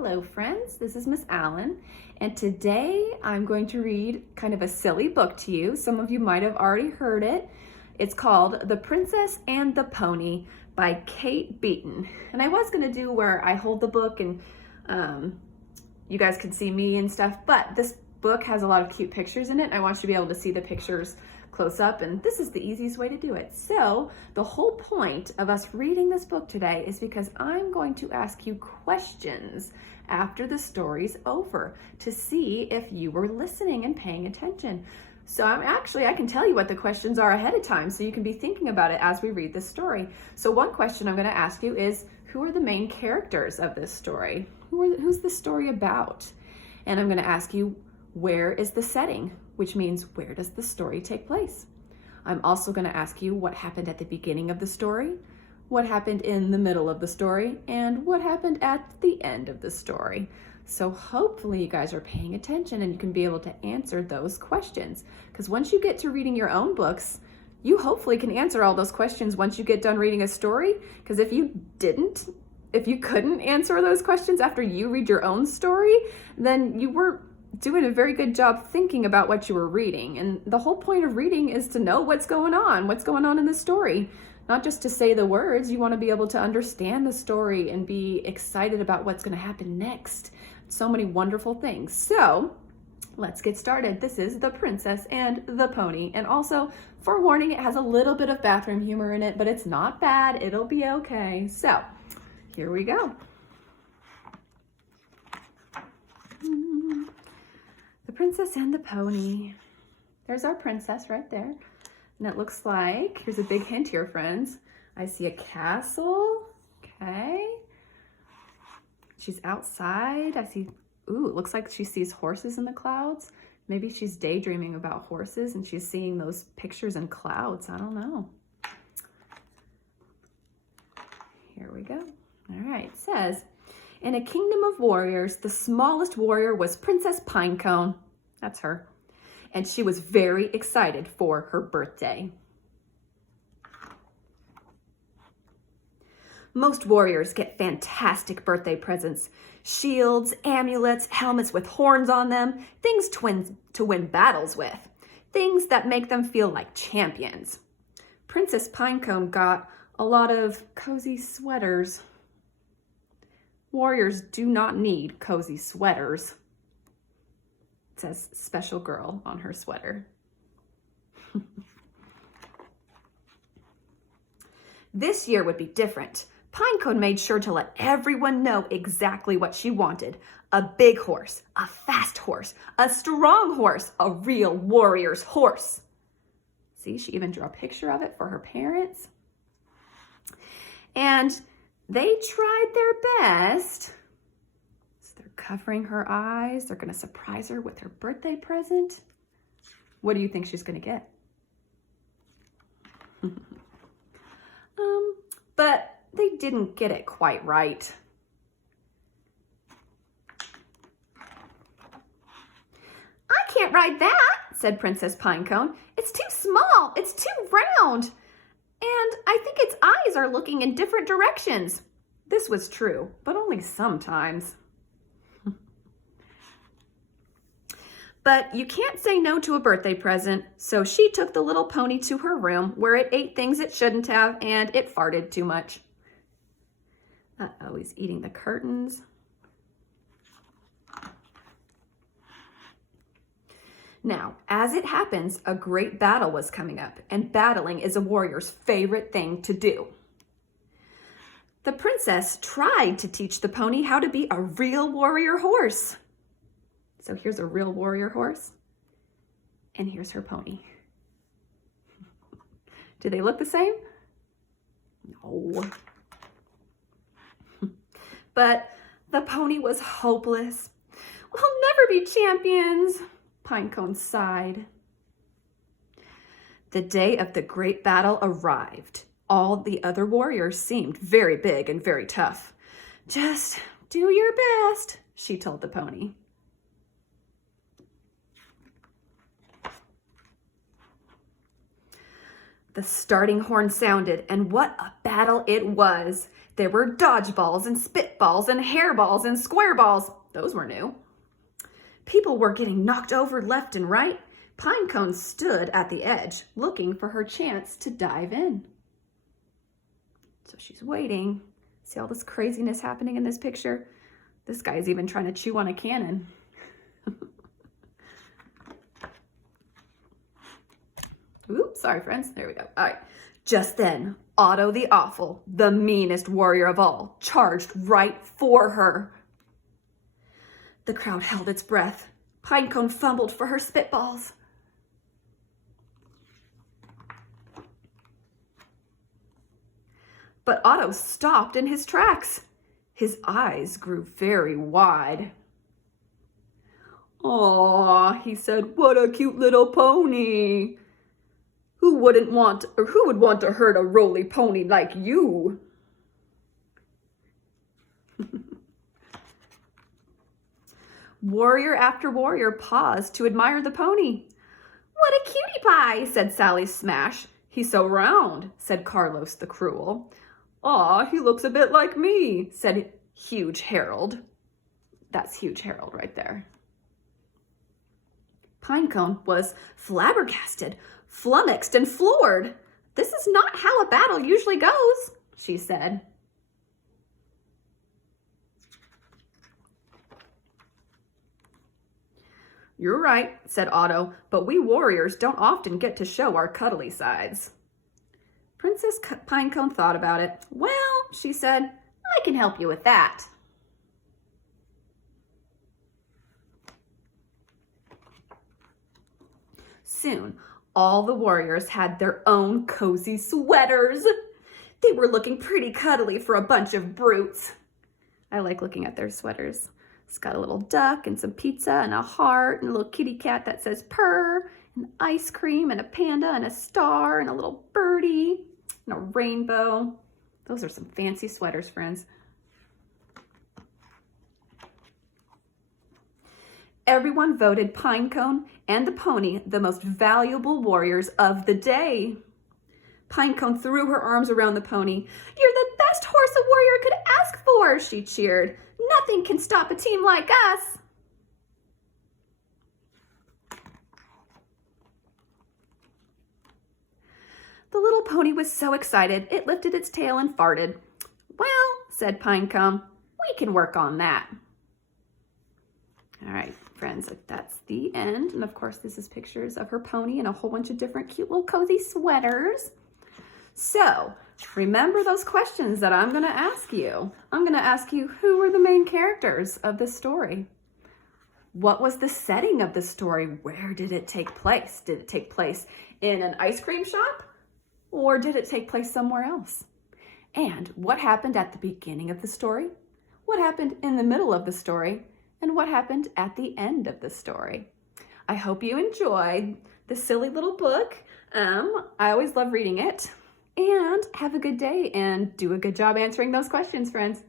Hello friends, this is Miss Allen, and today I'm going to read kind of a silly book to you. Some of you might have already heard it. It's called The Princess and the Pony by Kate Beaton. And I was going to do where I hold the book and you guys can see me and stuff, but this book has a lot of cute pictures in it. I want you to be able to see the pictures close up, and this is the easiest way to do it. So the whole point of us reading this book today is because I'm going to ask you questions after the story's over to see if you were listening and paying attention. So I can tell you what the questions are ahead of time so you can be thinking about it as we read the story. So one question I'm going to ask you is, who are the main characters of this story? Who's the story about? And I'm going to ask you, where is the setting? Which means, where does the story take place? I'm also going to ask you what happened at the beginning of the story, what happened in the middle of the story, and what happened at the end of the story. So hopefully you guys are paying attention and you can be able to answer those questions. Because once you get to reading your own books, you hopefully can answer all those questions once you get done reading a story. Because if you couldn't answer those questions after you read your own story, then you weren't doing a very good job thinking about what you were reading. And the whole point of reading is to know what's going on in the story. Not just to say the words, you want to be able to understand the story and be excited about what's going to happen next. So many wonderful things. So let's get started. This is The Princess and the Pony. And also, forewarning, it has a little bit of bathroom humor in it, but it's not bad. It'll be okay. So here we go. The Princess and the Pony. There's our princess right there. And it looks like, here's a big hint here, friends. I see a castle. Okay. She's outside. I see, ooh, it looks like she sees horses in the clouds. Maybe she's daydreaming about horses and she's seeing those pictures in clouds. I don't know. Here we go. All right, it says, in a kingdom of warriors, the smallest warrior was Princess Pinecone. That's her. And she was very excited for her birthday. Most warriors get fantastic birthday presents. Shields, amulets, helmets with horns on them, things to win battles with. Things that make them feel like champions. Princess Pinecone got a lot of cozy sweaters. Warriors do not need cozy sweaters. It says special girl on her sweater. This year would be different. Pinecone made sure to let everyone know exactly what she wanted. A big horse, a fast horse, a strong horse, a real warrior's horse. See, she even drew a picture of it for her parents. And they tried their best. So they're covering her eyes. They're going to surprise her with her birthday present. What do you think she's going to get? But they didn't get it quite right. I can't ride that, said Princess Pinecone. It's too small. It's too round. And I think its eyes are looking in different directions. This was true, but only sometimes. But you can't say no to a birthday present, so she took the little pony to her room where it ate things it shouldn't have and it farted too much. Uh-oh, he's eating the curtains. Now, as it happens, a great battle was coming up, and battling is a warrior's favorite thing to do. The princess tried to teach the pony how to be a real warrior horse. So here's a real warrior horse, and here's her pony. Do they look the same? No. But the pony was hopeless. We'll never be champions, Pinecone sighed. The day of the great battle arrived. All the other warriors seemed very big and very tough. Just do your best, she told the pony. The starting horn sounded, and what a battle it was. There were dodgeballs and spitballs and hairballs and square balls. Those were new. People were getting knocked over left and right. Pinecone stood at the edge, looking for her chance to dive in. So she's waiting. See all this craziness happening in this picture? This guy's even trying to chew on a cannon. Oops, sorry friends. There we go. All right. Just then, Otto the Awful, the meanest warrior of all, charged right for her. The crowd held its breath. Pinecone fumbled for her spitballs. But Otto stopped in his tracks. His eyes grew very wide. "Aw," he said, "what a cute little pony. Who would want to hurt a roly pony like you?" Warrior after warrior paused to admire the pony. "What a cutie pie," said Sally Smash. "He's so round," said Carlos the Cruel. "Aw, he looks a bit like me," said Huge Harold. That's Huge Harold right there. Pinecone was flabbergasted, flummoxed, and floored. "This is not how a battle usually goes," she said. "You're right," said Otto, "but we warriors don't often get to show our cuddly sides." Princess Pinecone thought about it. "Well," she said, "I can help you with that." Soon, all the warriors had their own cozy sweaters. They were looking pretty cuddly for a bunch of brutes. I like looking at their sweaters. It's got a little duck and some pizza and a heart and a little kitty cat that says purr, and ice cream and a panda and a star and a little birdie and a rainbow. Those are some fancy sweaters, friends. Everyone voted Pinecone and the pony the most valuable warriors of the day. Pinecone threw her arms around the pony. "You're the best horse a warrior could ask for," she cheered. "Nothing can stop a team like us." The little pony was so excited, it lifted its tail and farted. "Well," said Pinecone, "we can work on that." All right, friends, that's the end. And of course, this is pictures of her pony and a whole bunch of different cute little cozy sweaters. So remember those questions that I'm going to ask you. I'm going to ask you, who were the main characters of this story? What was the setting of the story? Where did it take place? Did it take place in an ice cream shop? Or did it take place somewhere else? And what happened at the beginning of the story? What happened in the middle of the story? And what happened at the end of the story? I hope you enjoyed this silly little book. I always love reading it. And have a good day and do a good job answering those questions, friends.